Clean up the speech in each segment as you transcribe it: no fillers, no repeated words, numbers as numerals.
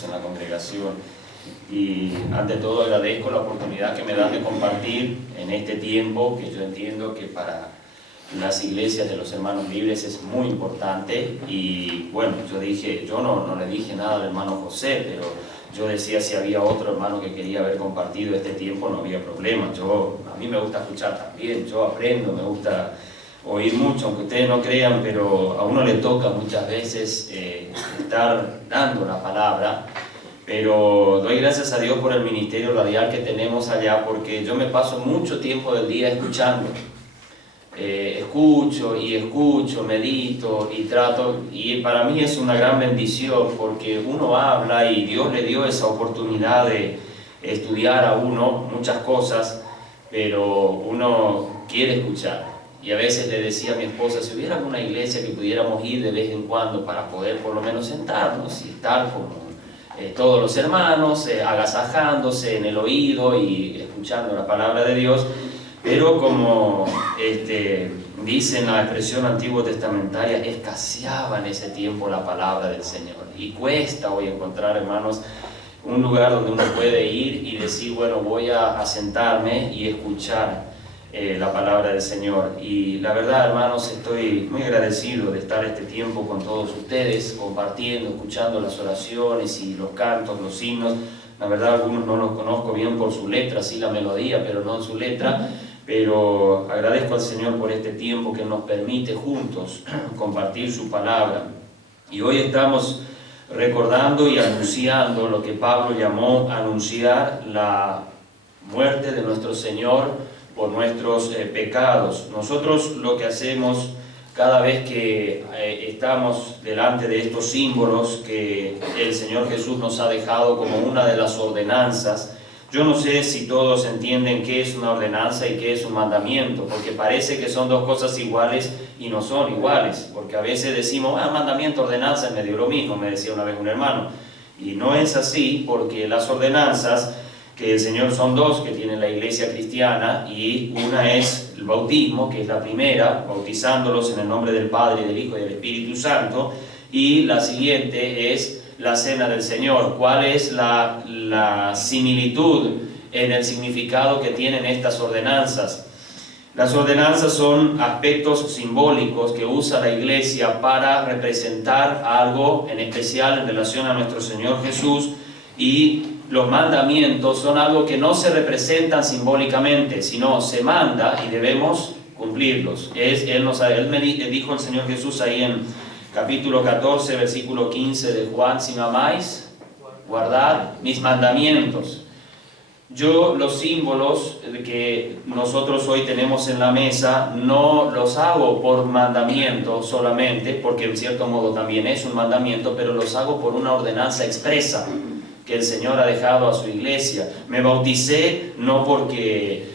muchos en la congregación. Y ante todo agradezco la oportunidad que me dan de compartir en este tiempo, que yo entiendo que para las iglesias de los hermanos libres es muy importante. Y bueno, yo no le dije nada al hermano José, pero yo decía, si había otro hermano que quería haber compartido este tiempo, no había problema. A mí me gusta escuchar también, yo aprendo, me gusta oír mucho, aunque ustedes no crean, pero a uno le toca muchas veces estar dando la palabra. Pero doy gracias a Dios por el ministerio radial que tenemos allá, porque yo me paso mucho tiempo del día escuchando. Escucho, medito y trato, y para mí es una gran bendición, porque uno habla y Dios le dio esa oportunidad de estudiar a uno muchas cosas, pero uno quiere escuchar. Y a veces le decía a mi esposa, si hubiera alguna iglesia que pudiéramos ir de vez en cuando para poder por lo menos sentarnos y estar como todos los hermanos, agasajándose en el oído y escuchando la palabra de Dios. Pero como dice en la expresión antiguo testamentaria, escaseaba en ese tiempo la palabra del Señor. Y cuesta hoy encontrar, hermanos, un lugar donde uno puede ir y decir, bueno, voy a sentarme y escuchar la palabra del Señor. Y la verdad, hermanos, estoy muy agradecido de estar este tiempo con todos ustedes, compartiendo, escuchando las oraciones y los cantos, los himnos. La verdad, algunos no los conozco bien por su letra, sí la melodía, pero no en su letra. Pero agradezco al Señor por este tiempo que nos permite juntos compartir su palabra. Y hoy estamos recordando y anunciando lo que Pablo llamó anunciar la muerte de nuestro Señor por nuestros pecados. Nosotros lo que hacemos cada vez que estamos delante de estos símbolos que el Señor Jesús nos ha dejado como una de las ordenanzas. Yo no sé si todos entienden qué es una ordenanza y qué es un mandamiento, porque parece que son dos cosas iguales y no son iguales, porque a veces decimos, mandamiento, ordenanza es medio lo mismo, me decía una vez un hermano, y no es así, porque las ordenanzas que el Señor son dos que tiene la iglesia cristiana, y una es el bautismo, que es la primera, bautizándolos en el nombre del Padre, del Hijo y del Espíritu Santo, y la siguiente es la cena del Señor. ¿Cuál es la similitud en el significado que tienen estas ordenanzas? Las ordenanzas son aspectos simbólicos que usa la iglesia para representar algo en especial en relación a nuestro Señor Jesús, y los mandamientos son algo que no se representan simbólicamente, sino se manda y debemos cumplirlos. Él me dijo el Señor Jesús ahí en capítulo 14, versículo 15 de Juan, si me amáis, guardad mis mandamientos. Yo los símbolos que nosotros hoy tenemos en la mesa no los hago por mandamiento solamente, porque en cierto modo también es un mandamiento, pero los hago por una ordenanza expresa que el Señor ha dejado a su iglesia. Me bauticé no porque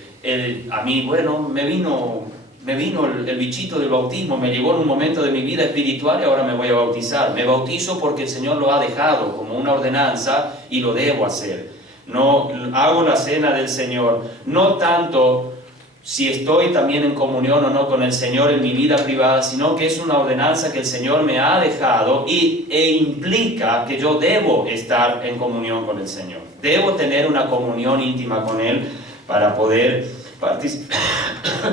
a mí, bueno, me vino el bichito del bautismo, me llegó en un momento de mi vida espiritual y ahora me voy a bautizar. Me bautizo porque el Señor lo ha dejado como una ordenanza y lo debo hacer. No hago la cena del Señor, no tanto si estoy también en comunión o no con el Señor en mi vida privada, sino que es una ordenanza que el Señor me ha dejado e implica que yo debo estar en comunión con el Señor. Debo tener una comunión íntima con Él para poder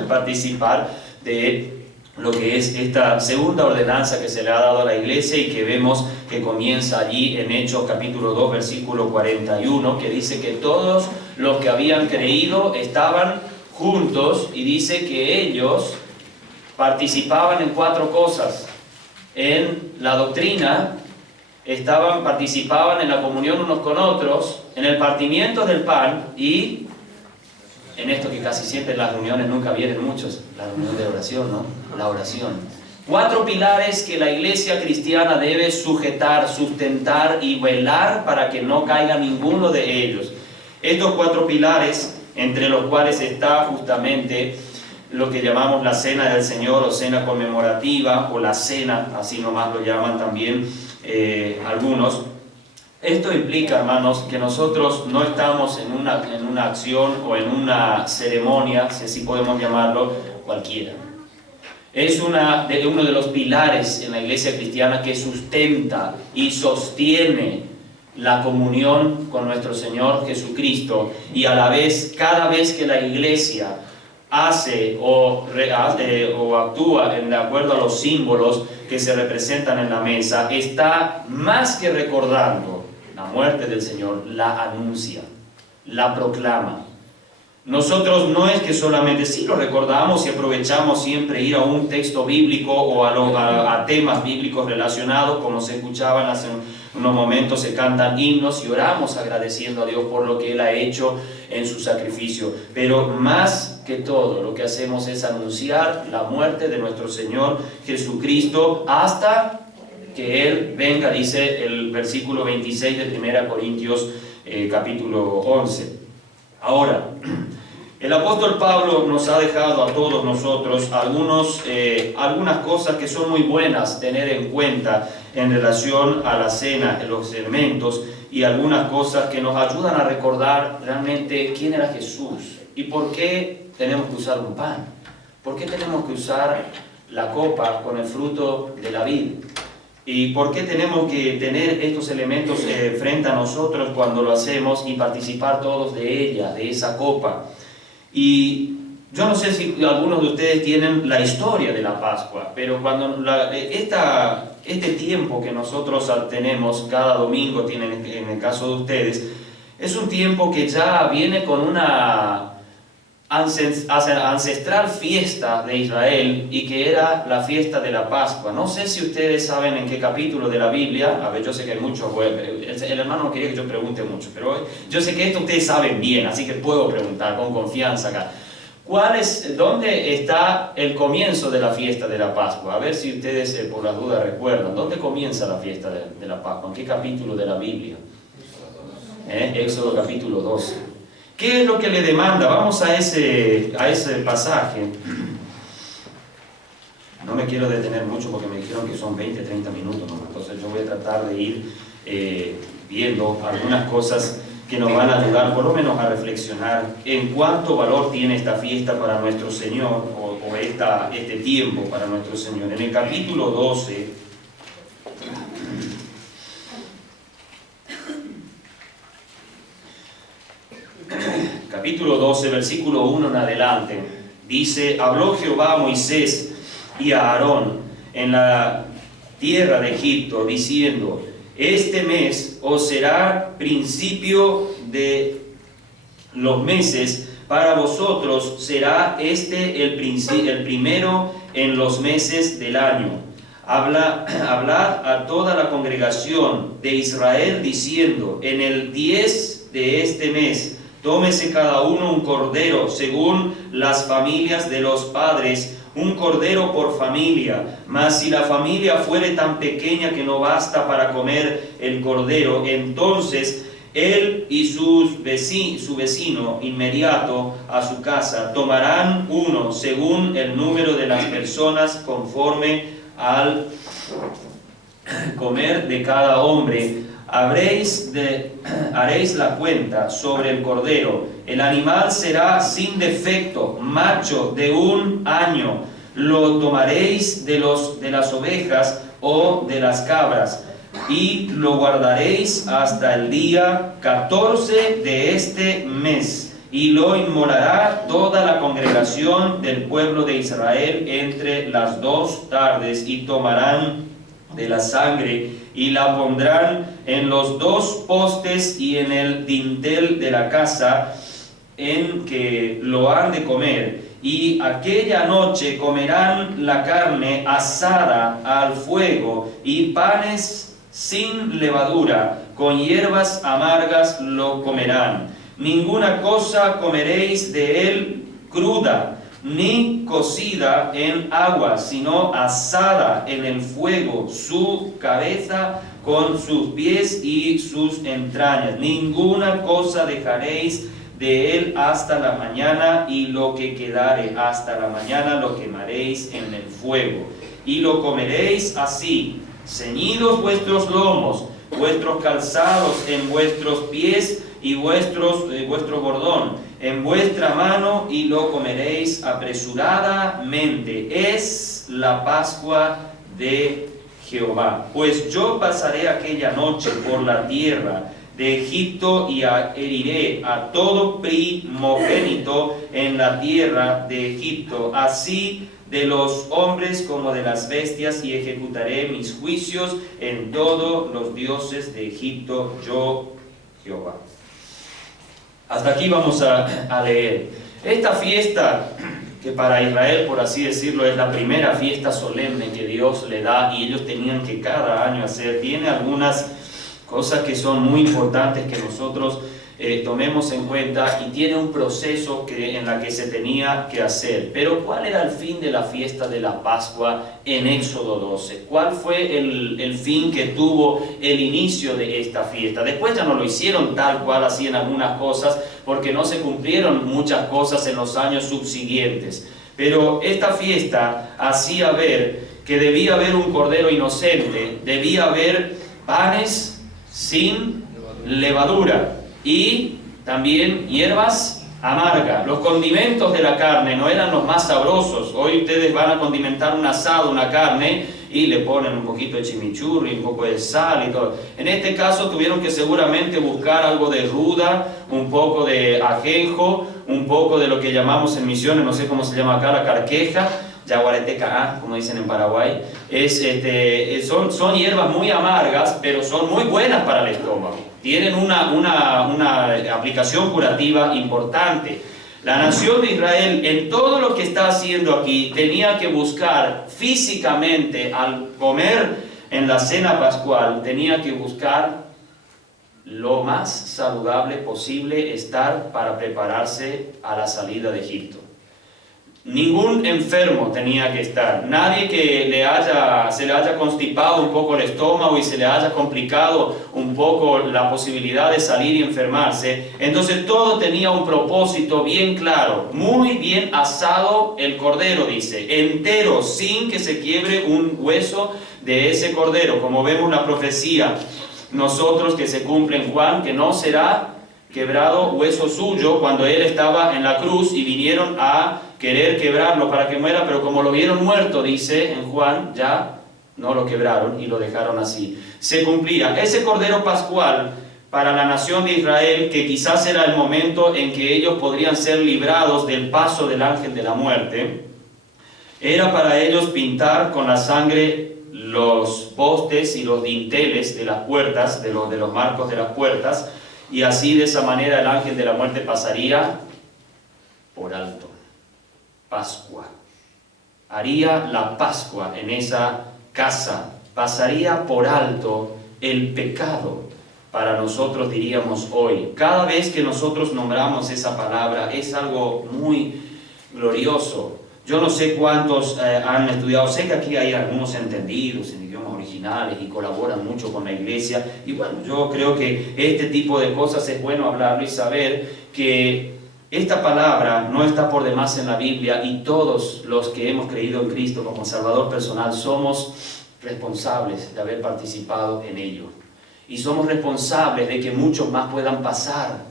participar de lo que es esta segunda ordenanza que se le ha dado a la iglesia y que vemos que comienza allí en Hechos capítulo 2 versículo 41, que dice que todos los que habían creído estaban juntos, y dice que ellos participaban en 4 cosas: en la doctrina, participaban en la comunión unos con otros, en el partimiento del pan, y en esto que casi siempre en las reuniones nunca vienen muchos, la reunión de oración, ¿no? La oración. 4 pilares que la iglesia cristiana debe sujetar, sustentar y velar para que no caiga ninguno de ellos. Estos 4 pilares, entre los cuales está justamente lo que llamamos la cena del Señor o cena conmemorativa o la cena, así nomás lo llaman también algunos. Esto implica, hermanos, que nosotros no estamos en una acción o en una ceremonia, si así podemos llamarlo, cualquiera. Es uno de los pilares en la iglesia cristiana que sustenta y sostiene la comunión con nuestro Señor Jesucristo, y a la vez, cada vez que la iglesia hace o actúa de acuerdo a los símbolos que se representan en la mesa, está más que recordando la muerte del Señor, la anuncia, la proclama. Nosotros no es que solamente sí lo recordamos y aprovechamos siempre ir a un texto bíblico o a temas bíblicos relacionados, como se escuchaban hace unos momentos, se cantan himnos y oramos agradeciendo a Dios por lo que Él ha hecho en su sacrificio. Pero más que todo lo que hacemos es anunciar la muerte de nuestro Señor Jesucristo hasta que Él venga, dice el versículo 26 de 1 Corintios capítulo 11. Ahora, el apóstol Pablo nos ha dejado a todos nosotros algunas cosas que son muy buenas tener en cuenta en relación a la cena, en los elementos, y algunas cosas que nos ayudan a recordar realmente quién era Jesús y por qué tenemos que usar un pan, por qué tenemos que usar la copa con el fruto de la vid. ¿Y por qué tenemos que tener estos elementos frente a nosotros cuando lo hacemos y participar todos de ella, de esa copa? Y yo no sé si algunos de ustedes tienen la historia de la Pascua, pero cuando este tiempo que nosotros tenemos cada domingo, tienen en el caso de ustedes, es un tiempo que ya viene con una ancestral fiesta de Israel, y que era la fiesta de la Pascua. No sé si ustedes saben en qué capítulo de la Biblia. A ver, yo sé que hay muchos, el hermano no quería que yo pregunte mucho, pero yo sé que esto ustedes saben bien, así que puedo preguntar con confianza acá. ¿Dónde está el comienzo de la fiesta de la Pascua? A ver si ustedes por las dudas recuerdan. ¿Dónde comienza la fiesta de la Pascua? ¿En qué capítulo de la Biblia? Éxodo capítulo 12. ¿Qué es lo que le demanda? Vamos a ese pasaje. No me quiero detener mucho porque me dijeron que son 20, 30 minutos, ¿no? Entonces yo voy a tratar de ir viendo algunas cosas que nos van a ayudar por lo menos a reflexionar en cuánto valor tiene esta fiesta para nuestro Señor, o este tiempo para nuestro Señor. En el capítulo 12, capítulo 12, versículo 1 en adelante, dice: habló Jehová a Moisés y a Aarón en la tierra de Egipto, diciendo: este mes os será principio de los meses, para vosotros será el primero en los meses del año. Hablad a toda la congregación de Israel diciendo: en el 10 de este mes, tómese cada uno un cordero según las familias de los padres, un cordero por familia. Mas si la familia fuere tan pequeña que no basta para comer el cordero, entonces él y su vecino inmediato a su casa tomarán uno según el número de las personas, conforme al comer de cada hombre. Haréis la cuenta sobre el cordero. El animal será sin defecto, macho de 1 año. Lo tomaréis de las ovejas o de las cabras, y lo guardaréis hasta el día 14 de este mes, y lo inmolará toda la congregación del pueblo de Israel entre las 2 tardes, y tomarán de la sangre y la pondrán en los 2 postes y en el dintel de la casa en que lo han de comer. Y aquella noche comerán la carne asada al fuego y panes sin levadura, con hierbas amargas lo comerán. Ninguna cosa comeréis de él cruda, ni cocida en agua, sino asada en el fuego, su cabeza con sus pies y sus entrañas. Ninguna cosa dejaréis de él hasta la mañana, y lo que quedare hasta la mañana lo quemaréis en el fuego. Y lo comeréis así: ceñidos vuestros lomos, vuestros calzados en vuestros pies y vuestro bordón en vuestra mano, y lo comeréis apresuradamente. Es la Pascua de Jehová. Pues yo pasaré aquella noche por la tierra de Egipto y heriré a todo primogénito en la tierra de Egipto, así de los hombres como de las bestias, y ejecutaré mis juicios en todos los dioses de Egipto, yo Jehová. Hasta aquí vamos a leer. Esta fiesta, que para Israel, por así decirlo, es la primera fiesta solemne que Dios le da, y ellos tenían que cada año hacer, tiene algunas cosas que son muy importantes que nosotros tomemos en cuenta, y tiene un proceso en la que se tenía que hacer. Pero ¿cuál era el fin de la fiesta de la Pascua en Éxodo 12? ¿Cuál fue el fin que tuvo el inicio de esta fiesta? Después ya no lo hicieron tal cual hacían algunas cosas, porque no se cumplieron muchas cosas en los años subsiguientes. Pero esta fiesta hacía ver que debía haber un cordero inocente, debía haber panes sin levadura, y también hierbas amargas. Los condimentos de la carne no eran los más sabrosos. Hoy ustedes van a condimentar un asado, una carne, y le ponen un poquito de chimichurri, un poco de sal y todo. En este caso tuvieron que seguramente buscar algo de ruda, un poco de ajenjo, un poco de lo que llamamos en Misiones, no sé cómo se llama acá, la carqueja, yaguareteca, como dicen en Paraguay. Son hierbas muy amargas, pero son muy buenas para el estómago. Tienen una aplicación curativa importante. La nación de Israel, en todo lo que está haciendo aquí, tenía que buscar físicamente, al comer en la cena pascual, tenía que buscar lo más saludable posible, estar para prepararse a la salida de Egipto. Ningún enfermo tenía que estar, nadie que se le haya constipado un poco el estómago y se le haya complicado un poco la posibilidad de salir y enfermarse. Entonces todo tenía un propósito bien claro, muy bien asado el cordero, dice, entero, sin que se quiebre un hueso de ese cordero, como vemos la profecía nosotros que se cumple en Juan, que no será quebrado hueso suyo, cuando él estaba en la cruz y vinieron a querer quebrarlo para que muera, pero como lo vieron muerto, dice en Juan, ya no lo quebraron y lo dejaron así. Se cumplía ese cordero pascual para la nación de Israel, que quizás era el momento en que ellos podrían ser librados del paso del ángel de la muerte. Era para ellos pintar con la sangre los postes y los dinteles de las puertas, de los marcos de las puertas, y así de esa manera el ángel de la muerte pasaría por alto. Pascua. Haría la Pascua en esa casa. Pasaría por alto el pecado. Para nosotros diríamos hoy. Cada vez que nosotros nombramos esa palabra es algo muy glorioso. Yo no sé cuántos han estudiado. Sé que aquí hay algunos entendidos en idiomas originales y colaboran mucho con la iglesia. Y bueno, yo creo que este tipo de cosas es bueno hablarlo y saber que esta palabra no está por demás en la Biblia, y todos los que hemos creído en Cristo como Salvador personal somos responsables de haber participado en ello. Y somos responsables de que muchos más puedan pasar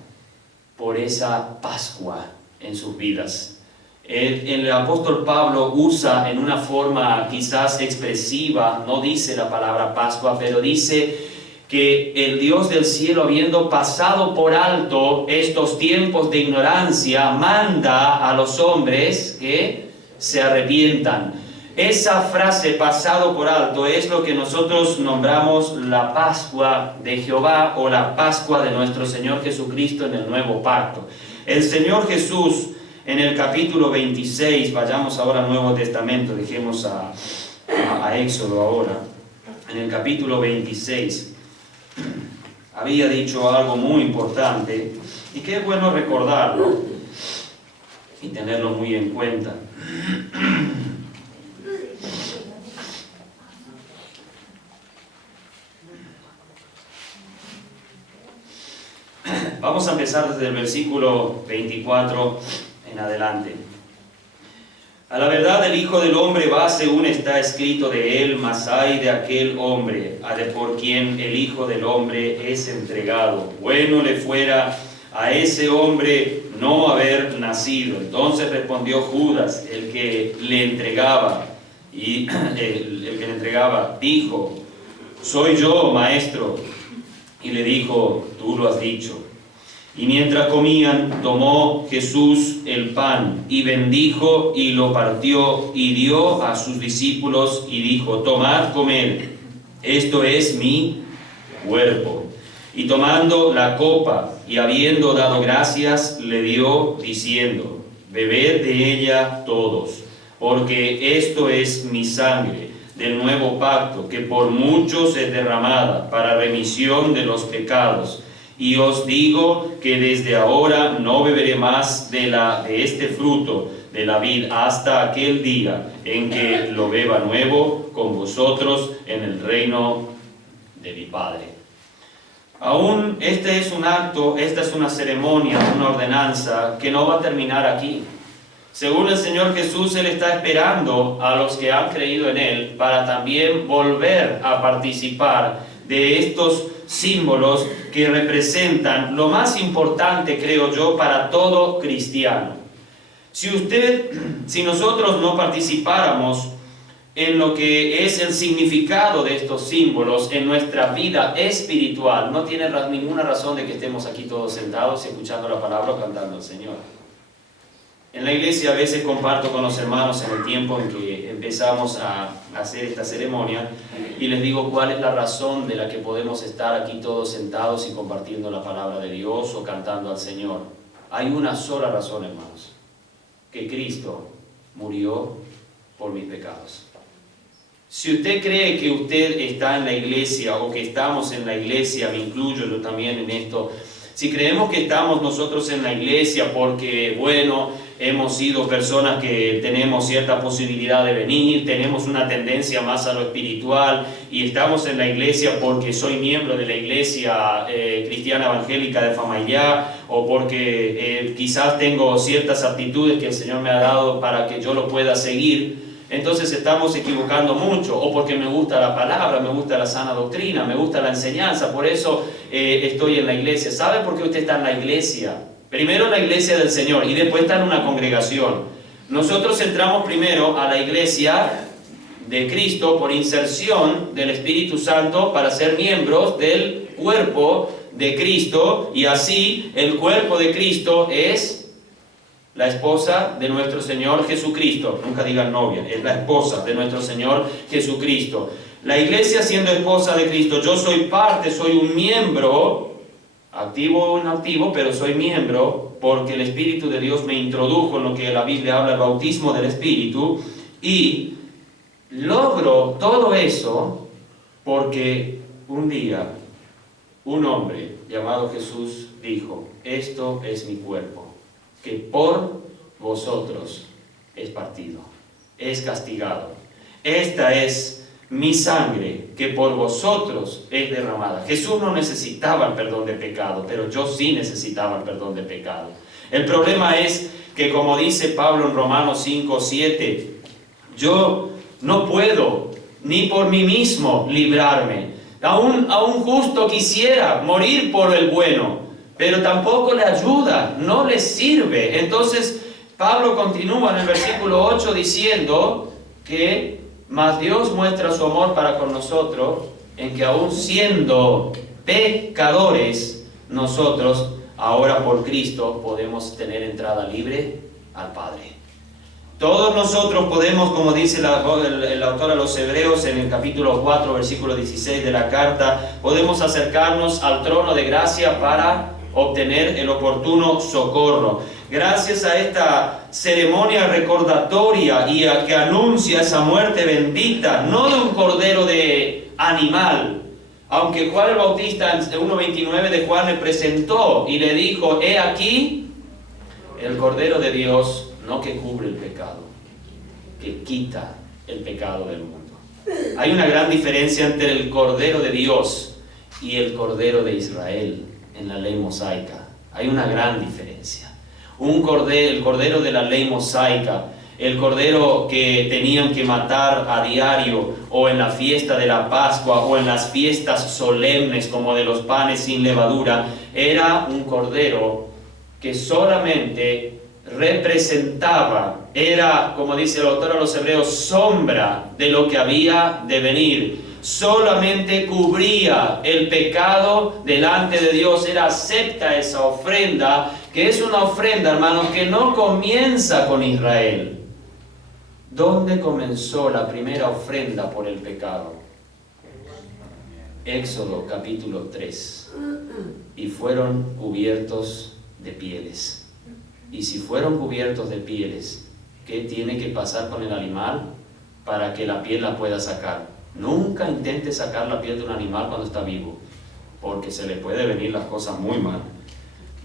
por esa Pascua en sus vidas. El apóstol Pablo usa en una forma quizás expresiva, no dice la palabra Pascua, pero dice que el Dios del cielo, habiendo pasado por alto estos tiempos de ignorancia, manda a los hombres que se arrepientan. Esa frase, pasado por alto, es lo que nosotros nombramos la Pascua de Jehová, o la Pascua de nuestro Señor Jesucristo en el Nuevo Pacto. El Señor Jesús, en el capítulo 26, vayamos ahora al Nuevo Testamento, dejemos a Éxodo ahora, en el capítulo 26, había dicho algo muy importante, y que es bueno recordarlo y tenerlo muy en cuenta. Vamos a empezar desde el versículo 24 en adelante. A la verdad, el Hijo del Hombre va según está escrito de él, mas ay de aquel hombre por quien el Hijo del Hombre es entregado. Bueno le fuera a ese hombre no haber nacido. Entonces respondió Judas, el que le entregaba, Y el que le entregaba dijo: soy yo, maestro. Y le dijo: tú lo has dicho. Y mientras comían, tomó Jesús el pan y bendijo y lo partió y dio a sus discípulos y dijo: tomad, comed, esto es mi cuerpo. Y tomando la copa y habiendo dado gracias, le dio diciendo: bebed de ella todos, porque esto es mi sangre del nuevo pacto, que por muchos es derramada para remisión de los pecados. Y os digo que desde ahora no beberé más de este fruto de la vid hasta aquel día en que lo beba nuevo con vosotros en el reino de mi Padre. Aún este es un acto, esta es una ceremonia, una ordenanza que no va a terminar aquí. Según el Señor Jesús, Él está esperando a los que han creído en Él para también volver a participar de estos símbolos que representan lo más importante, creo yo, para todo cristiano. Si nosotros no participáramos en lo que es el significado de estos símbolos en nuestra vida espiritual, no tiene ninguna razón de que estemos aquí todos sentados y escuchando la palabra o cantando al Señor. En la iglesia a veces comparto con los hermanos en el tiempo en que empezamos a hacer esta ceremonia y les digo cuál es la razón de la que podemos estar aquí todos sentados y compartiendo la palabra de Dios o cantando al Señor. Hay una sola razón, hermanos: que Cristo murió por mis pecados. Si usted cree que usted está en la iglesia o que estamos en la iglesia, me incluyo yo también en esto, si creemos que estamos nosotros en la iglesia porque, bueno, hemos sido personas que tenemos cierta posibilidad de venir, tenemos una tendencia más a lo espiritual y estamos en la iglesia porque soy miembro de la iglesia cristiana evangélica de Famaillá o porque quizás tengo ciertas aptitudes que el Señor me ha dado para que yo lo pueda seguir, entonces estamos equivocando mucho. O porque me gusta la palabra, me gusta la sana doctrina, me gusta la enseñanza, por eso estoy en la iglesia. ¿Sabe por qué usted está en la iglesia? Primero en la iglesia del Señor y después está en una congregación. Nosotros entramos primero a la iglesia de Cristo por inserción del Espíritu Santo para ser miembros del cuerpo de Cristo, y así el cuerpo de Cristo es la esposa de nuestro Señor Jesucristo. Nunca digan novia, es la esposa de nuestro Señor Jesucristo. La iglesia siendo esposa de Cristo, yo soy parte, soy un miembro, activo o inactivo, pero soy miembro porque el Espíritu de Dios me introdujo en lo que la Biblia habla, el bautismo del Espíritu, y logro todo eso porque un día un hombre llamado Jesús dijo: esto es mi cuerpo, que por vosotros es partido, es castigado. Esta es mi sangre, que por vosotros es derramada. Jesús no necesitaba el perdón de pecado, pero yo sí necesitaba el perdón de pecado. El problema es que, como dice Pablo en Romanos 5:7, yo no puedo ni por mí mismo librarme. Aún justo quisiera morir por el bueno, pero tampoco le ayuda, no le sirve. Entonces Pablo continúa en el versículo 8 diciendo que mas Dios muestra su amor para con nosotros en que aún siendo pecadores, nosotros ahora por Cristo podemos tener entrada libre al Padre. Todos nosotros podemos, como dice el autor a los Hebreos en el capítulo 4, versículo 16 de la carta, podemos acercarnos al trono de gracia para obtener el oportuno socorro. Gracias a esta ceremonia recordatoria y a que anuncia esa muerte bendita, no de un cordero de animal, aunque Juan el Bautista en 1:29 de Juan le presentó y le dijo: he aquí el Cordero de Dios, no que cubre el pecado, que quita el pecado del mundo. Hay una gran diferencia entre el Cordero de Dios y el Cordero de Israel en la ley mosaica. Hay una gran diferencia. El Cordero de la ley mosaica, el Cordero que tenían que matar a diario, o en la fiesta de la Pascua, o en las fiestas solemnes como de los panes sin levadura, era un Cordero que solamente representaba, era, como dice el autor a los Hebreos, sombra de lo que había de venir. Solamente cubría el pecado delante de Dios. Él acepta esa ofrenda, que es una ofrenda, hermanos, que no comienza con Israel. ¿Dónde comenzó la primera ofrenda por el pecado? Éxodo capítulo 3. Y fueron cubiertos de pieles. Y si fueron cubiertos de pieles, ¿qué tiene que pasar con el animal para que la piel la pueda sacar? Nunca intente sacar la piel de un animal cuando está vivo, porque se le puede venir las cosas muy mal.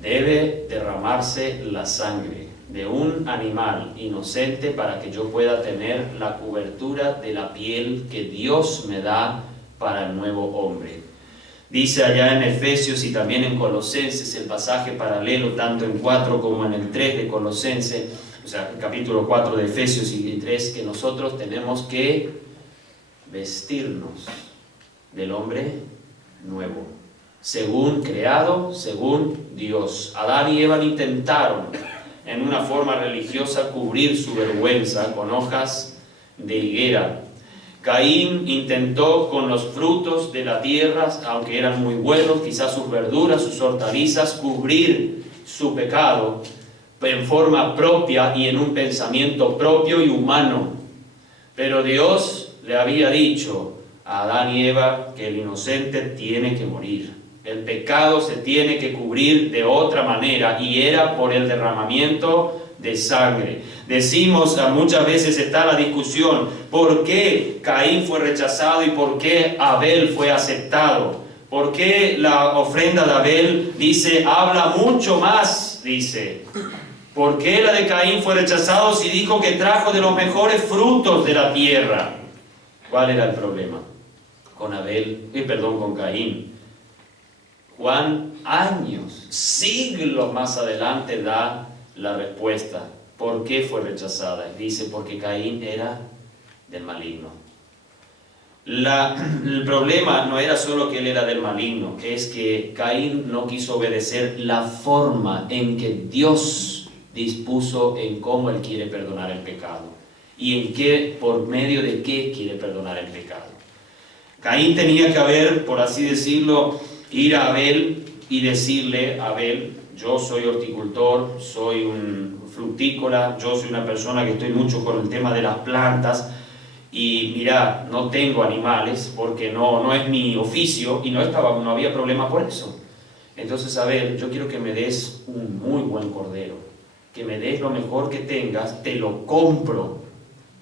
Debe derramarse la sangre de un animal inocente para que yo pueda tener la cobertura de la piel que Dios me da para el nuevo hombre. Dice allá en Efesios y también en Colosenses, el pasaje paralelo tanto en 4 como en el 3 de Colosenses, o sea, el capítulo 4 de Efesios y 3, que nosotros tenemos que vestirnos del hombre nuevo, según creado, según Dios. Adán y Eva intentaron en una forma religiosa cubrir su vergüenza con hojas de higuera. Caín intentó con los frutos de la tierra, aunque eran muy buenos, quizás sus verduras, sus hortalizas, cubrir su pecado en forma propia y en un pensamiento propio y humano. Pero Dios le había dicho a Adán y Eva que el inocente tiene que morir. El pecado se tiene que cubrir de otra manera, y era por el derramamiento de sangre. Decimos, muchas veces está la discusión, ¿por qué Caín fue rechazado y por qué Abel fue aceptado? ¿Por qué la ofrenda de Abel habla mucho más, dice? ¿Por qué la de Caín fue rechazado si dijo que trajo de los mejores frutos de la tierra? ¿Cuál era el problema? Con Caín. Juan, años, siglos más adelante, da la respuesta. ¿Por qué fue rechazada? Dice, porque Caín era del maligno. El problema no era solo que él era del maligno, es que Caín no quiso obedecer la forma en que Dios dispuso en cómo él quiere perdonar el pecado y en qué, por medio de qué quiere perdonar el pecado. Caín tenía que haber, por así decirlo, ir a Abel y decirle: Abel, yo soy horticultor, soy un frutícola, yo soy una persona que estoy mucho con el tema de las plantas, y mira, no tengo animales porque no es mi oficio, y no había problema por eso. Entonces, Abel, yo quiero que me des un muy buen cordero, que me des lo mejor que tengas, te lo compro.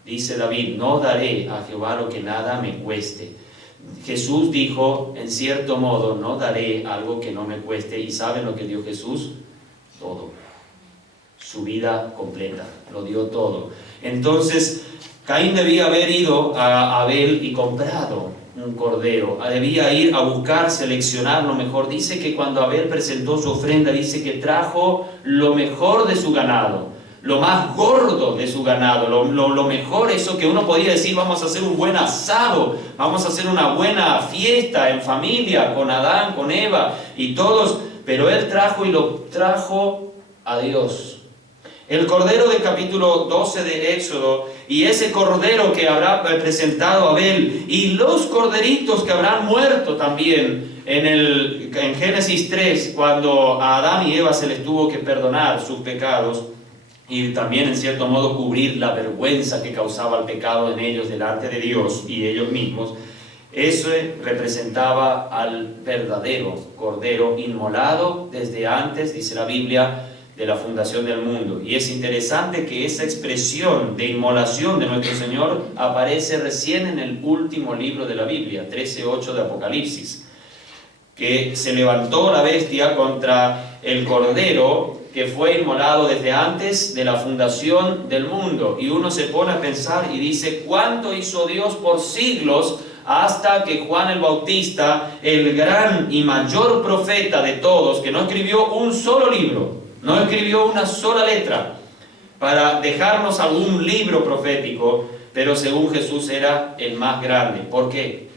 Dice David: no daré a Jehová lo que nada me cueste. Jesús dijo, en cierto modo, no daré algo que no me cueste. ¿Y saben lo que dio Jesús? Todo. Su vida completa, lo dio todo. Entonces, Caín debía haber ido a Abel y comprado un cordero. Debía ir a buscar, seleccionar lo mejor. Dice que cuando Abel presentó su ofrenda, dice que trajo lo mejor de su ganado, lo más gordo de su ganado, lo mejor, eso que uno podía decir: vamos a hacer un buen asado, vamos a hacer una buena fiesta en familia, con Adán, con Eva y todos. Pero él trajo, y lo trajo a Dios. El cordero del capítulo 12 de Éxodo, y ese cordero que habrá presentado Abel, y los corderitos que habrán muerto también en Génesis 3, cuando a Adán y Eva se les tuvo que perdonar sus pecados, y también en cierto modo cubrir la vergüenza que causaba el pecado en ellos delante de Dios y ellos mismos. Eso representaba al verdadero cordero inmolado desde antes, dice la Biblia, de la fundación del mundo. Y es interesante que esa expresión de inmolación de nuestro Señor aparece recién en el último libro de la Biblia, 13:8 de Apocalipsis, que se levantó la bestia contra el cordero que fue inmolado desde antes de la fundación del mundo. Y uno se pone a pensar y dice: ¿cuánto hizo Dios por siglos hasta que Juan el Bautista, el gran y mayor profeta de todos, que no escribió un solo libro, no escribió una sola letra para dejarnos algún libro profético, pero según Jesús era el más grande? ¿Por qué?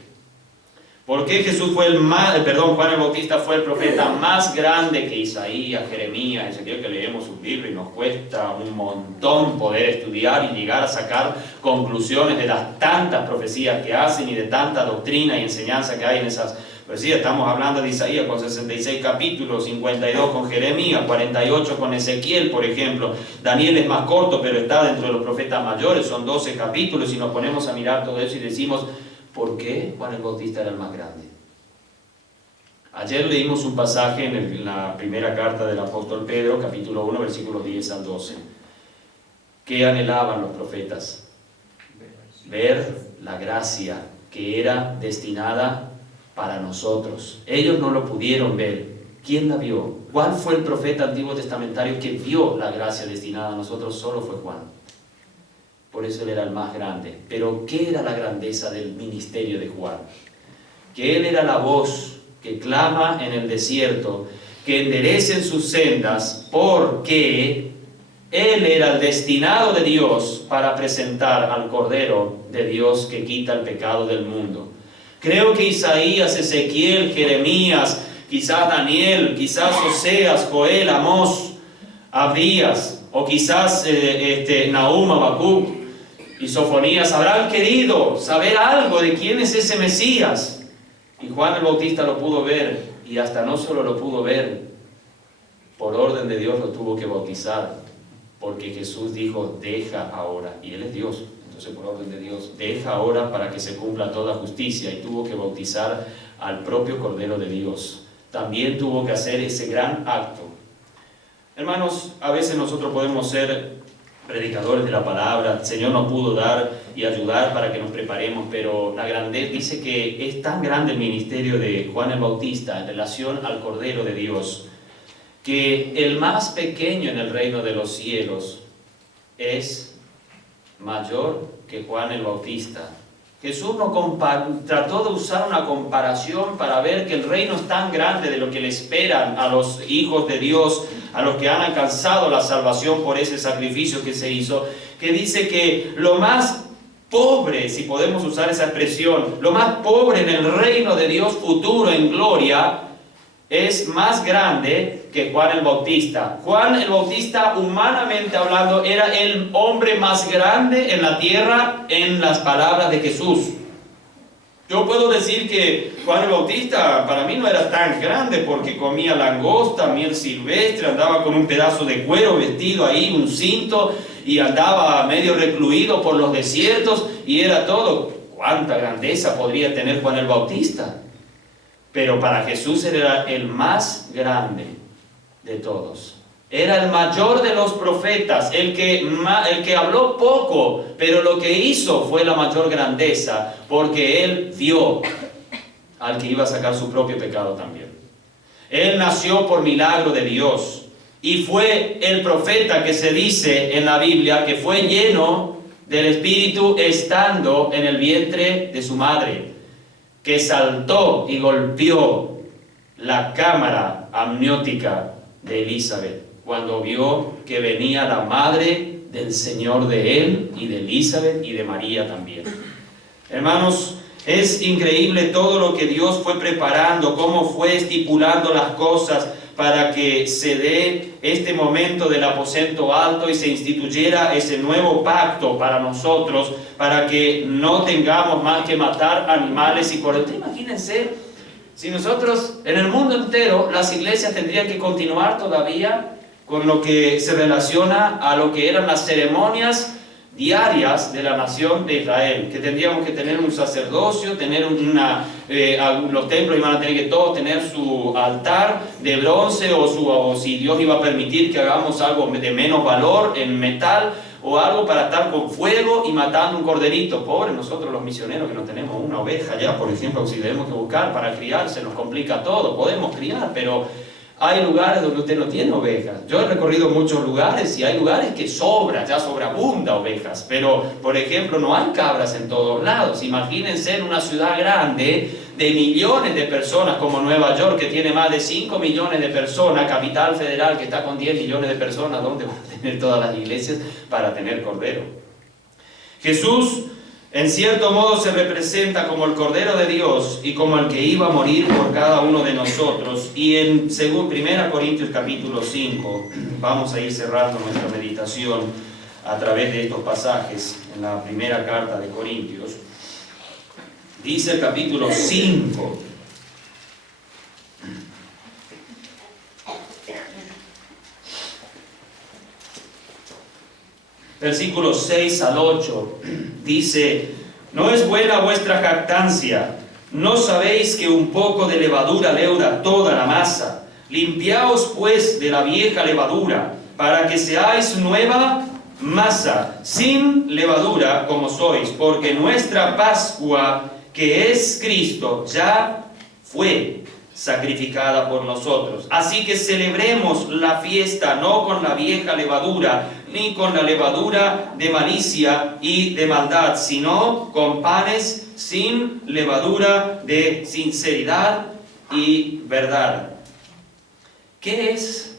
¿Por qué Juan el Bautista fue el profeta más grande que Isaías, Jeremías, Ezequiel, que leemos sus libros y nos cuesta un montón poder estudiar y llegar a sacar conclusiones de las tantas profecías que hacen y de tanta doctrina y enseñanza que hay en esas profecías? Estamos hablando de Isaías con 66 capítulos, 52 con Jeremías, 48 con Ezequiel, por ejemplo. Daniel es más corto, pero está dentro de los profetas mayores, son 12 capítulos, y nos ponemos a mirar todo eso y decimos: ¿por qué Juan el Bautista era el más grande? Ayer leímos un pasaje en la primera carta del apóstol Pedro, capítulo 1, versículos 10 al 12. ¿Qué anhelaban los profetas? Ver la gracia que era destinada para nosotros. Ellos no lo pudieron ver. ¿Quién la vio? ¿Cuál fue el profeta antiguo testamentario que vio la gracia destinada a nosotros? Solo fue Juan. Por eso él era el más grande. Pero ¿qué era la grandeza del ministerio de Juan? Que él era la voz que clama en el desierto, que enderecen sus sendas, porque él era el destinado de Dios para presentar al Cordero de Dios que quita el pecado del mundo. Creo que Isaías, Ezequiel, Jeremías, quizás Daniel, quizás Oseas, Joel, Amós, Abdías, o quizás Nahum, Habacuc y Sofonías habrán querido saber algo de quién es ese Mesías. Y Juan el Bautista lo pudo ver, y hasta no solo lo pudo ver, por orden de Dios lo tuvo que bautizar, porque Jesús dijo: deja ahora, y Él es Dios, entonces por orden de Dios, deja ahora para que se cumpla toda justicia, y tuvo que bautizar al propio Cordero de Dios. También tuvo que hacer ese gran acto. Hermanos, a veces nosotros podemos ser predicadores de la palabra, el Señor nos pudo dar y ayudar para que nos preparemos, pero la grandeza, dice que es tan grande el ministerio de Juan el Bautista en relación al Cordero de Dios, que el más pequeño en el reino de los cielos es mayor que Juan el Bautista. Jesús trató de usar una comparación para ver que el reino es tan grande de lo que le esperan a los hijos de Dios, a los que han alcanzado la salvación por ese sacrificio que se hizo, que dice que lo más pobre, si podemos usar esa expresión, lo más pobre en el reino de Dios futuro en gloria, es más grande que Juan el Bautista. Juan el Bautista, humanamente hablando, era el hombre más grande en la tierra en las palabras de Jesús. Yo puedo decir que Juan el Bautista para mí no era tan grande, porque comía langosta, miel silvestre, andaba con un pedazo de cuero vestido ahí, un cinto, y andaba medio recluido por los desiertos, y era todo. ¿Cuánta grandeza podría tener Juan el Bautista? Pero para Jesús era el más grande de todos. Era el mayor de los profetas, el que habló poco, pero lo que hizo fue la mayor grandeza, porque él vio al que iba a sacar su propio pecado también. Él nació por milagro de Dios, y fue el profeta que se dice en la Biblia que fue lleno del Espíritu estando en el vientre de su madre, que saltó y golpeó la cámara amniótica de Elizabeth cuando vio que venía la madre del Señor de él, y de Elizabeth y de María también. Hermanos, es increíble todo lo que Dios fue preparando, cómo fue estipulando las cosas para que se dé este momento del aposento alto y se instituyera ese nuevo pacto para nosotros, para que no tengamos más que matar animales y correr. Imagínense, si nosotros en el mundo entero las iglesias tendrían que continuar todavía con lo que se relaciona a lo que eran las ceremonias diarias de la nación de Israel, que tendríamos que tener un sacerdocio, tener los templos iban a tener que todos tener su altar de bronce, o si Dios iba a permitir que hagamos algo de menos valor en metal, o algo para estar con fuego y matando un corderito. Pobre nosotros los misioneros que no tenemos una oveja ya, por ejemplo, si tenemos que buscar para criar, se nos complica todo. Podemos criar, pero hay lugares donde usted no tiene ovejas. Yo he recorrido muchos lugares y hay lugares que ya sobreabunda ovejas, pero por ejemplo no hay cabras en todos lados. Imagínense en una ciudad grande de millones de personas como Nueva York, que tiene más de 5 millones de personas, capital federal que está con 10 millones de personas, ¿dónde van a tener todas las iglesias para tener cordero? Jesús En cierto modo se representa como el Cordero de Dios y como el que iba a morir por cada uno de nosotros. Y en 1 Corintios capítulo 5, vamos a ir cerrando nuestra meditación a través de estos pasajes en la primera carta de Corintios. Dice el capítulo 5, versículos 6 al 8, dice: no es buena vuestra jactancia, ¿no sabéis que un poco de levadura leuda toda la masa? Limpiaos pues de la vieja levadura, para que seáis nueva masa, sin levadura como sois, porque nuestra Pascua, que es Cristo, ya fue sacrificada por nosotros. Así que celebremos la fiesta no con la vieja levadura, ni con la levadura de malicia y de maldad, sino con panes sin levadura de sinceridad y verdad. ¿Qué es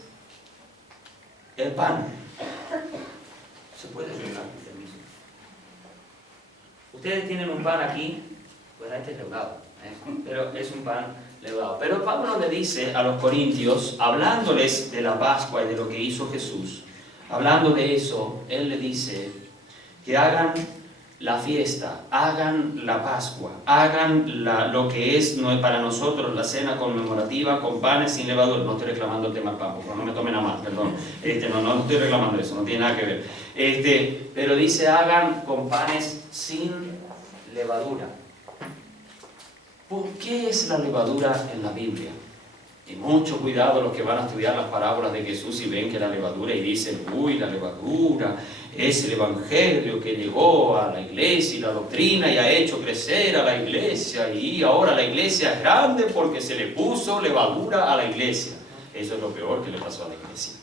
el pan? ¿Se puede ayudar? Ustedes tienen un pan aquí, pues este es leudado, pero es un pan leudado. Pero Pablo le dice a los corintios, hablándoles de la Pascua y de lo que hizo Jesús, hablando de eso, él le dice que hagan la fiesta, hagan la Pascua, hagan lo que es para nosotros la cena conmemorativa con panes sin levadura. No estoy reclamando el tema del pan, no me tomen a mal, perdón. No estoy reclamando eso, no tiene nada que ver. Pero dice hagan con panes sin levadura. ¿Por qué es la levadura en la Biblia? Y mucho cuidado los que van a estudiar las parábolas de Jesús y ven que la levadura y dicen, uy, la levadura es el evangelio que llegó a la iglesia y la doctrina y ha hecho crecer a la iglesia y ahora la iglesia es grande porque se le puso levadura a la iglesia. Eso es lo peor que le pasó a la iglesia.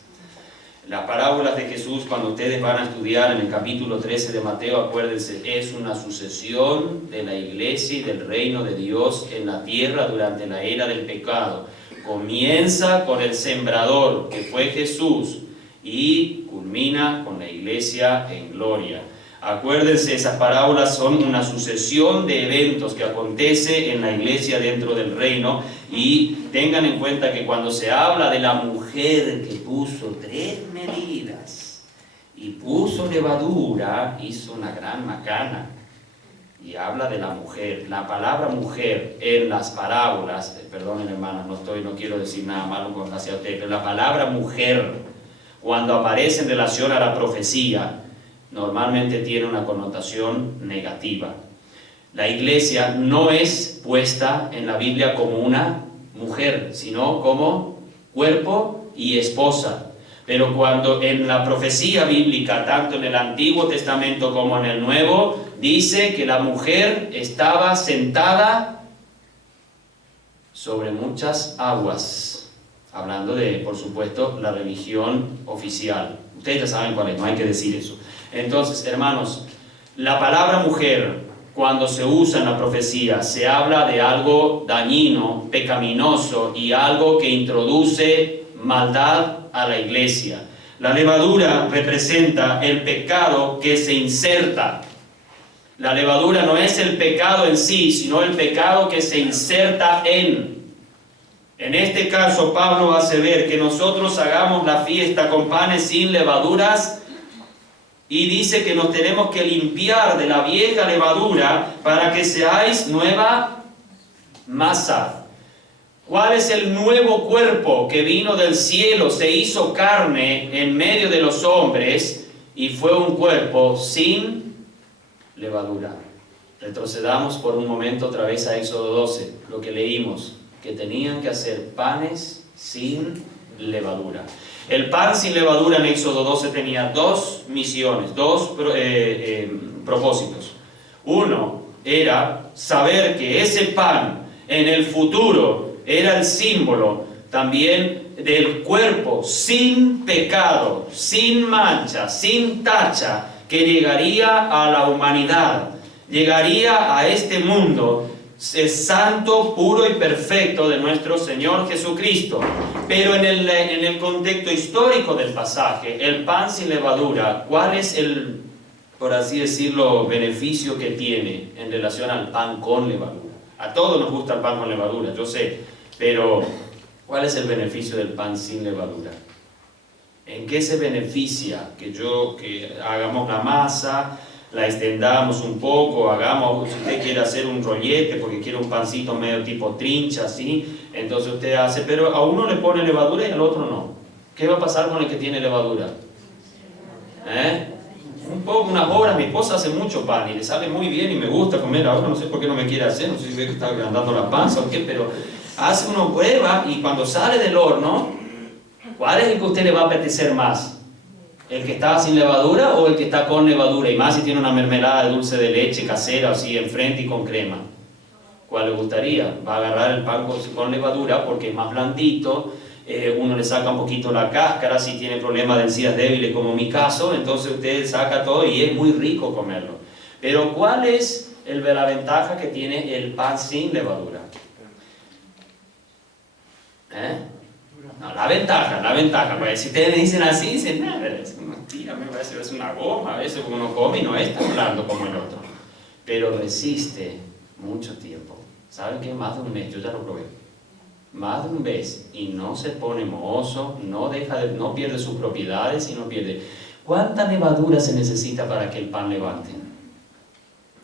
Las parábolas de Jesús, cuando ustedes van a estudiar en el capítulo 13 de Mateo, acuérdense, es una sucesión de la iglesia y del reino de Dios en la tierra durante la era del pecado. Comienza con el sembrador, que fue Jesús, y culmina con la iglesia en gloria. Acuérdense, esas parábolas son una sucesión de eventos que acontece en la iglesia dentro del reino, y tengan en cuenta que cuando se habla de la mujer que puso 3 medidas y puso levadura, hizo una gran macana. Y habla de la mujer. La palabra mujer en las parábolas, perdonen hermanas, no quiero decir nada malo hacia ustedes, pero la palabra mujer, cuando aparece en relación a la profecía, normalmente tiene una connotación negativa. La iglesia no es puesta en la Biblia como una mujer, sino como cuerpo y esposa. Pero cuando en la profecía bíblica, tanto en el Antiguo Testamento como en el Nuevo, dice que la mujer estaba sentada sobre muchas aguas, hablando de, por supuesto, la religión oficial. Ustedes ya saben cuál es, no hay que decir eso. Entonces, hermanos, la palabra mujer, cuando se usa en la profecía, se habla de algo dañino, pecaminoso y algo que introduce maldad a la iglesia. La levadura representa el pecado que se inserta. La levadura no es el pecado en sí, sino el pecado que se inserta en. En este caso, Pablo hace ver que nosotros hagamos la fiesta con panes sin levaduras y dice que nos tenemos que limpiar de la vieja levadura para que seáis nueva masa. ¿Cuál es el nuevo cuerpo que vino del cielo, se hizo carne en medio de los hombres y fue un cuerpo sin levadura? Retrocedamos por un momento otra vez a Éxodo 12, lo que leímos, que tenían que hacer panes sin levadura. El pan sin levadura en Éxodo 12 tenía 2 misiones, 2 propósitos. Uno era saber que ese pan en el futuro era el símbolo también del cuerpo sin pecado, sin mancha, sin tacha, que llegaría a la humanidad, llegaría a este mundo santo, puro y perfecto de nuestro Señor Jesucristo. Pero en el contexto histórico del pasaje, el pan sin levadura, ¿cuál es por así decirlo, beneficio que tiene en relación al pan con levadura. A todos nos gusta el pan con levadura, yo sé, pero ¿cuál es el beneficio del pan sin levadura? ¿En qué se beneficia que hagamos la masa, la extendamos un poco, si usted quiere hacer un rollete porque quiere un pancito medio tipo trincha, así, entonces usted hace, pero a uno le pone levadura y al otro no. ¿Qué va a pasar con el que tiene levadura? Un poco, unas horas. Mi esposa hace mucho pan y le sale muy bien y me gusta comer. Ahora no sé por qué no me quiere hacer, no sé si ve que está agrandando la panza o qué, pero hace una prueba y cuando sale del horno, ¿cuál es el que a usted le va a apetecer más? ¿El que está sin levadura o el que está con levadura? Y más si tiene una mermelada de dulce de leche casera así enfrente y con crema. ¿Cuál le gustaría? Va a agarrar el pan con levadura porque es más blandito. Uno le saca un poquito la cáscara si tiene problemas de encías débiles como mi caso, entonces usted saca todo y es muy rico comerlo. Pero ¿cuál es la ventaja que tiene el pan sin levadura? No, la ventaja, porque si ustedes me dicen así, dicen, nada, es una mentira, me parece que es una goma, a veces uno come y no es tan blando como el otro, pero resiste mucho tiempo. ¿Saben qué? Más de un mes, yo ya lo probé, más de un mes, y no se pone mohoso, no pierde sus propiedades y no pierde. ¿Cuánta levadura se necesita para que el pan levante?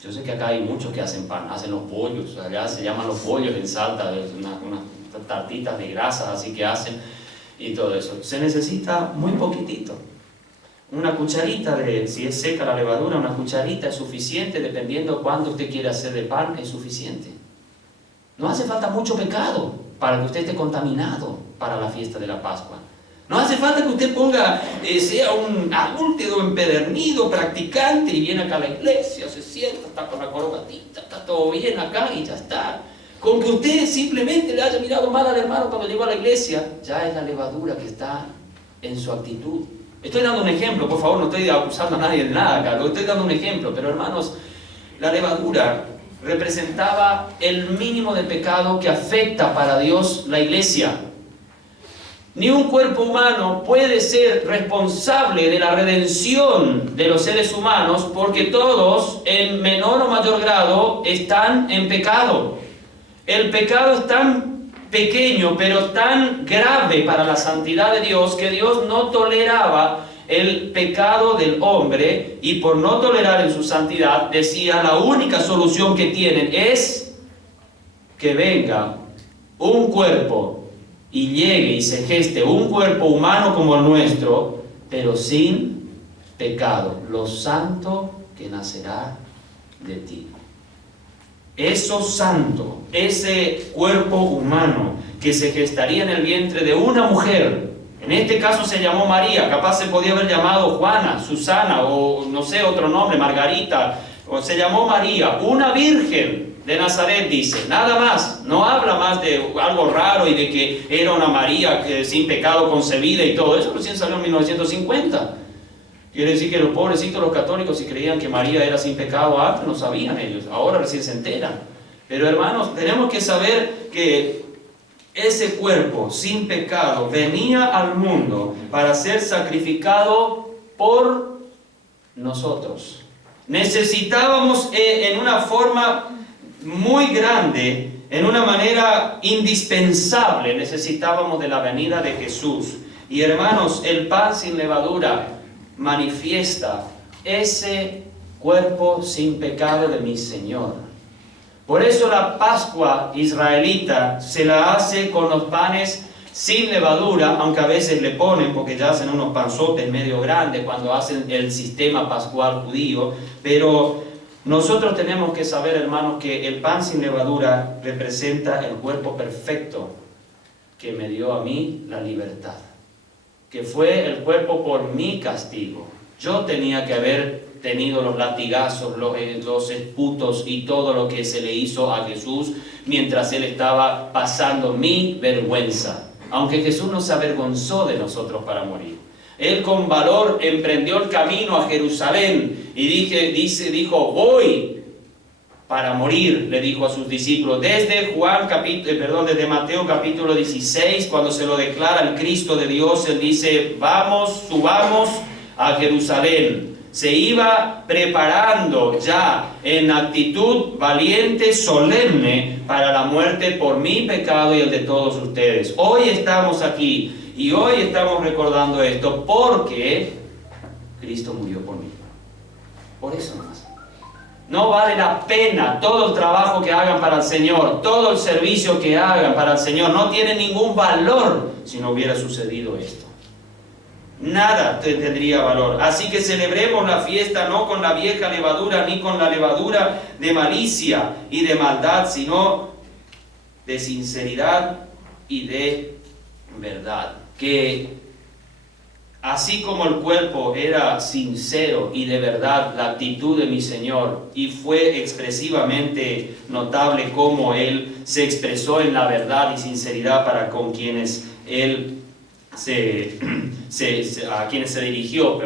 Yo sé que acá hay muchos que hacen pan, hacen los bollos, allá se llaman los bollos en Salta, unas tartitas de grasas así que hacen y todo eso. Se necesita muy poquitito. Una cucharita si es seca la levadura, una cucharita es suficiente, dependiendo cuánto usted quiera hacer de pan, es suficiente. No hace falta mucho pecado para que usted esté contaminado para la fiesta de la Pascua. No hace falta que usted sea un adúltero empedernido, practicante, y viene acá a la iglesia, se sienta, está con la corbatita, está todo bien acá y ya está. Con que usted simplemente le haya mirado mal al hermano cuando llegó a la iglesia, ya es la levadura que está en su actitud. Estoy dando un ejemplo, por favor, no estoy acusando a nadie de nada acá, estoy dando un ejemplo, pero hermanos, la levadura representaba el mínimo de pecado que afecta para Dios la iglesia. Ni un cuerpo humano puede ser responsable de la redención de los seres humanos porque todos, en menor o mayor grado, están en pecado. El pecado es tan pequeño, pero tan grave para la santidad de Dios, que Dios no toleraba el pecado del hombre, y por no tolerar en su santidad, decía, la única solución que tienen es que venga un cuerpo y llegue y se geste un cuerpo humano como el nuestro, pero sin pecado, lo santo que nacerá de ti. Eso santo, ese cuerpo humano que se gestaría en el vientre de una mujer, en este caso se llamó María, capaz se podía haber llamado Juana, Susana o no sé, otro nombre, Margarita, o se llamó María, una virgen de Nazaret, dice, nada más, no habla más de algo raro y de que era una María sin pecado concebida y todo eso, recién salió en 1950. Quiere decir que los pobrecitos, los católicos, si creían que María era sin pecado antes, no sabían ellos, ahora recién se enteran. Pero hermanos, tenemos que saber que ese cuerpo sin pecado venía al mundo para ser sacrificado por nosotros. Necesitábamos en una forma muy grande, en una manera indispensable, necesitábamos de la venida de Jesús. Y hermanos, el pan sin levadura manifiesta ese cuerpo sin pecado de mi Señor. Por eso la Pascua israelita se la hace con los panes sin levadura, aunque a veces le ponen, porque ya hacen unos panzotes medio grandes cuando hacen el sistema pascual judío, pero nosotros tenemos que saber, hermanos, que el pan sin levadura representa el cuerpo perfecto que me dio a mí la libertad, que fue el cuerpo por mi castigo. Yo tenía que haber tenido los latigazos, los esputos y todo lo que se le hizo a Jesús mientras Él estaba pasando mi vergüenza. Aunque Jesús no se avergonzó de nosotros para morir. Él con valor emprendió el camino a Jerusalén y dijo, voy para morir, le dijo a sus discípulos. Desde Mateo capítulo 16, cuando se lo declara el Cristo de Dios, Él dice, vamos, subamos a Jerusalén. se iba preparando ya en actitud valiente, solemne, para la muerte por mi pecado y el de todos ustedes. Hoy estamos aquí y hoy estamos recordando esto porque Cristo murió por mí. Por eso nomás. No vale la pena todo el trabajo que hagan para el Señor, todo el servicio que hagan para el Señor. No tiene ningún valor si no hubiera sucedido esto. Nada tendría valor. Así que celebremos la fiesta no con la vieja levadura, ni con la levadura de malicia y de maldad, sino de sinceridad y de verdad. Que así como el cuerpo era sincero y de verdad la actitud de mi Señor, y fue expresivamente notable cómo Él se expresó en la verdad y sinceridad para con quienes Él a quienes se dirigió,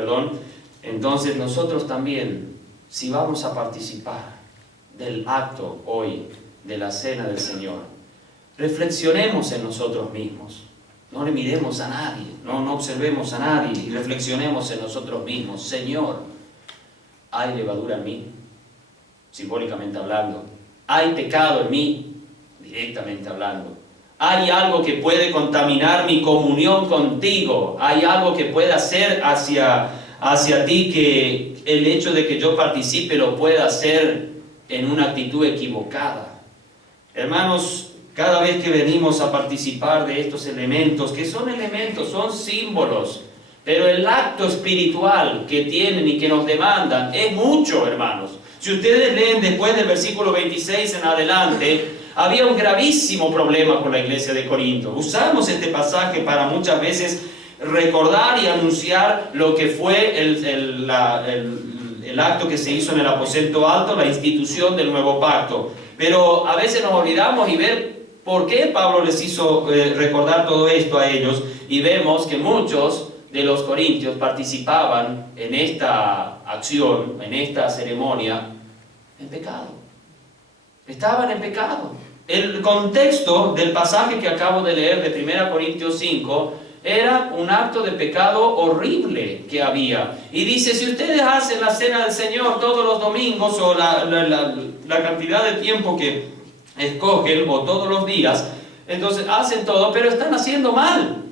entonces nosotros también, si vamos a participar del acto hoy de la cena del Señor, reflexionemos en nosotros mismos. No le miremos a nadie, no observemos a nadie y reflexionemos en nosotros mismos. Señor, ¿hay levadura en mí? Simbólicamente hablando. ¿Hay pecado en mí? Directamente hablando. ¿Hay algo que puede contaminar mi comunión contigo? ¿Hay algo que pueda hacer hacia ti que el hecho de que yo participe lo pueda hacer en una actitud equivocada? Hermanos, cada vez que venimos a participar de estos elementos, que son elementos, son símbolos, pero el acto espiritual que tienen y que nos demandan es mucho, hermanos. Si ustedes leen después del versículo 26 en adelante, había un gravísimo problema con la iglesia de Corinto. Usamos este pasaje para muchas veces recordar y anunciar lo que fue el acto que se hizo en el aposento alto, la institución del nuevo pacto. Pero a veces nos olvidamos y ver por qué Pablo les hizo recordar todo esto a ellos, y vemos que muchos de los corintios participaban en esta acción, en esta ceremonia, en pecado. Estaban en pecado. El contexto del pasaje que acabo de leer de 1 Corintios 5 era un acto de pecado horrible que había. Y dice, si ustedes hacen la cena del Señor todos los domingos o la cantidad de tiempo que escogen o todos los días, entonces hacen todo, pero están haciendo mal.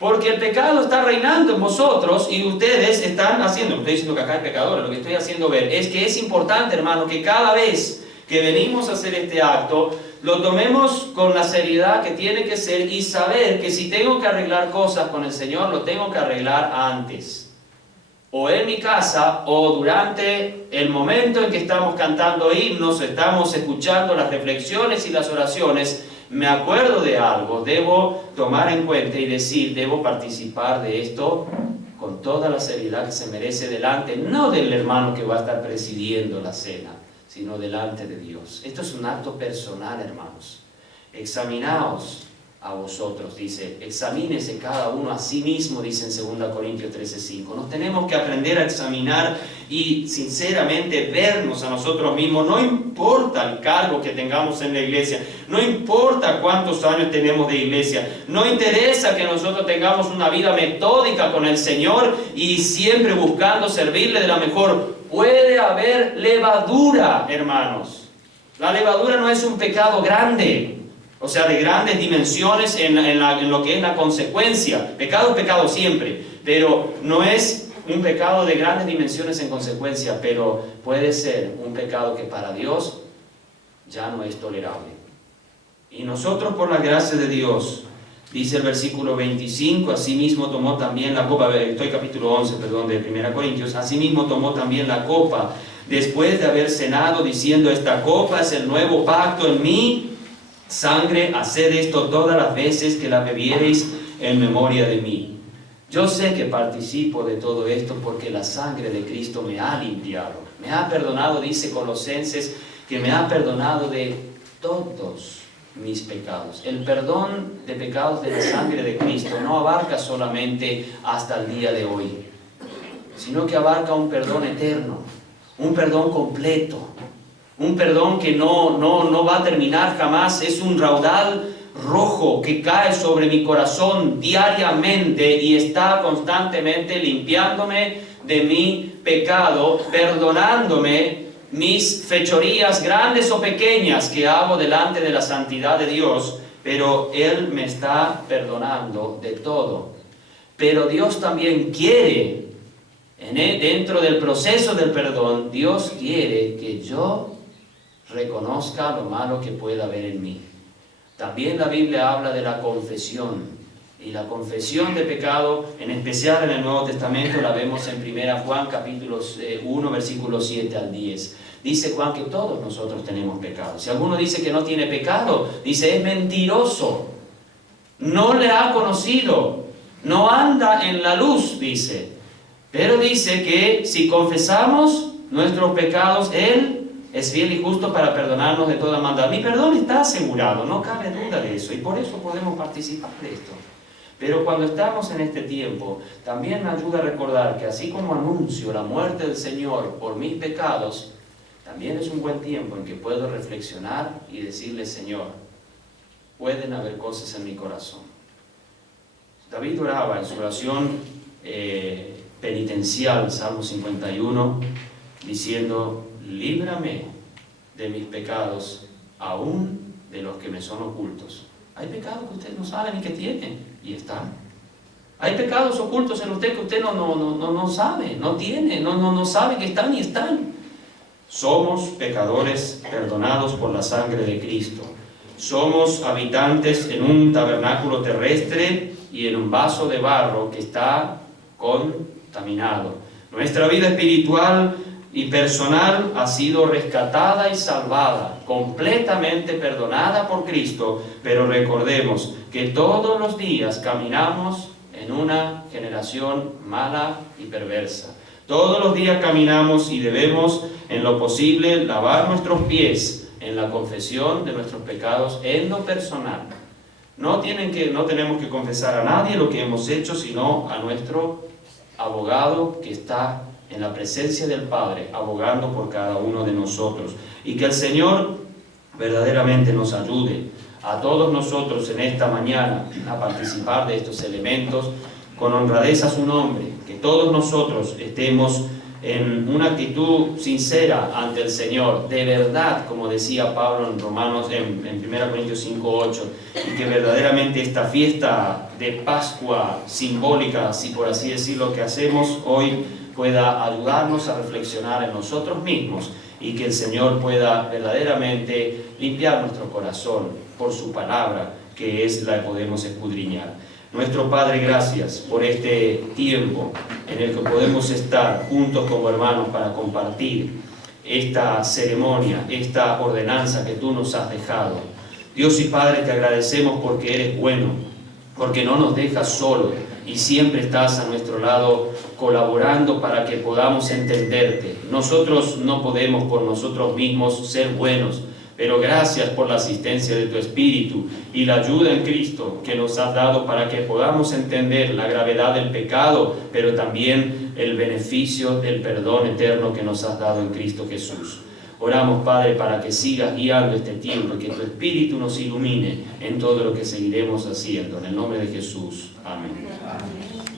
Porque el pecado está reinando en vosotros y ustedes están haciendo, no estoy diciendo que acá hay pecadores, lo que estoy haciendo ver es que es importante, hermano, que cada vez que venimos a hacer este acto, lo tomemos con la seriedad que tiene que ser y saber que si tengo que arreglar cosas con el Señor, lo tengo que arreglar antes. O en mi casa, o durante el momento en que estamos cantando himnos, estamos escuchando las reflexiones y las oraciones, me acuerdo de algo, debo tomar en cuenta y decir, debo participar de esto con toda la seriedad que se merece delante, no del hermano que va a estar presidiendo la cena, sino delante de Dios. Esto es un acto personal, hermanos. Examinaos a vosotros, dice, examínese cada uno a sí mismo, dice en 2 Corintios 13:5. Nos tenemos que aprender a examinar y sinceramente vernos a nosotros mismos. No importa el cargo que tengamos en la iglesia, no importa cuántos años tenemos de iglesia, no interesa que nosotros tengamos una vida metódica con el Señor y siempre buscando servirle de la mejor. Puede haber levadura, hermanos. La levadura no es un pecado grande, o sea, de grandes dimensiones en lo que es la consecuencia. Pecado es pecado siempre, pero no es un pecado de grandes dimensiones en consecuencia, pero puede ser un pecado que para Dios ya no es tolerable. Y nosotros, por la gracia de Dios, dice el versículo 25, asimismo tomó también la copa, estoy capítulo 11, de 1 Corintios, asimismo tomó también la copa, después de haber cenado, diciendo, esta copa es el nuevo pacto en mi sangre, haced esto todas las veces que la bebiereis en memoria de mí. Yo sé que participo de todo esto porque la sangre de Cristo me ha limpiado, me ha perdonado, dice Colosenses, que me ha perdonado de todos mis pecados. El perdón de pecados de la sangre de Cristo no abarca solamente hasta el día de hoy, sino que abarca un perdón eterno, un perdón completo, un perdón que no va a terminar jamás. Es un raudal rojo que cae sobre mi corazón diariamente y está constantemente limpiándome de mi pecado, perdonándome mis fechorías grandes o pequeñas que hago delante de la santidad de Dios, pero Él me está perdonando de todo. Pero Dios también quiere, dentro del proceso del perdón, Dios quiere que yo reconozca lo malo que pueda haber en mí. También la Biblia habla de la confesión. Y la confesión de pecado, en especial en el Nuevo Testamento, la vemos en 1 Juan capítulo 1, versículos 7 al 10. Dice Juan que todos nosotros tenemos pecado. Si alguno dice que no tiene pecado, dice es mentiroso. No le ha conocido. No anda en la luz, dice. Pero dice que si confesamos nuestros pecados, Él es fiel y justo para perdonarnos de toda maldad. Mi perdón está asegurado, no cabe duda de eso. Y por eso podemos participar de esto. Pero cuando estamos en este tiempo, también me ayuda a recordar que así como anuncio la muerte del Señor por mis pecados, también es un buen tiempo en que puedo reflexionar y decirle, Señor, pueden haber cosas en mi corazón. David oraba en su oración penitencial, Salmo 51, diciendo, líbrame de mis pecados, aún de los que me son ocultos. Hay pecados que usted no sabe ni que tiene, y están. Hay pecados ocultos en usted que usted no sabe, no tiene, no sabe que están y están. Somos pecadores perdonados por la sangre de Cristo. Somos habitantes en un tabernáculo terrestre y en un vaso de barro que está contaminado. Nuestra vida espiritual y personal ha sido rescatada y salvada, completamente perdonada por Cristo, pero recordemos que todos los días caminamos en una generación mala y perversa. Todos los días caminamos y debemos, en lo posible, lavar nuestros pies en la confesión de nuestros pecados en lo personal. No tenemos que confesar a nadie lo que hemos hecho, sino a nuestro abogado que está en la presencia del Padre, abogando por cada uno de nosotros. Y que el Señor verdaderamente nos ayude a todos nosotros en esta mañana a participar de estos elementos con honradez a su nombre, que todos nosotros estemos en una actitud sincera ante el Señor, de verdad, como decía Pablo en Romanos, en 1 Corintios 5:8, y que verdaderamente esta fiesta de Pascua simbólica, si por así decirlo, que hacemos hoy, pueda ayudarnos a reflexionar en nosotros mismos y que el Señor pueda verdaderamente limpiar nuestro corazón por su palabra, que es la que podemos escudriñar. Nuestro Padre, gracias por este tiempo en el que podemos estar juntos como hermanos para compartir esta ceremonia, esta ordenanza que tú nos has dejado. Dios y Padre, te agradecemos porque eres bueno, porque no nos dejas solos y siempre estás a nuestro lado colaborando para que podamos entenderte. Nosotros no podemos por nosotros mismos ser buenos, pero gracias por la asistencia de tu Espíritu y la ayuda en Cristo que nos has dado para que podamos entender la gravedad del pecado, pero también el beneficio del perdón eterno que nos has dado en Cristo Jesús. Oramos, Padre, para que sigas guiando este tiempo y que tu Espíritu nos ilumine en todo lo que seguiremos haciendo. En el nombre de Jesús. Amén. Amén.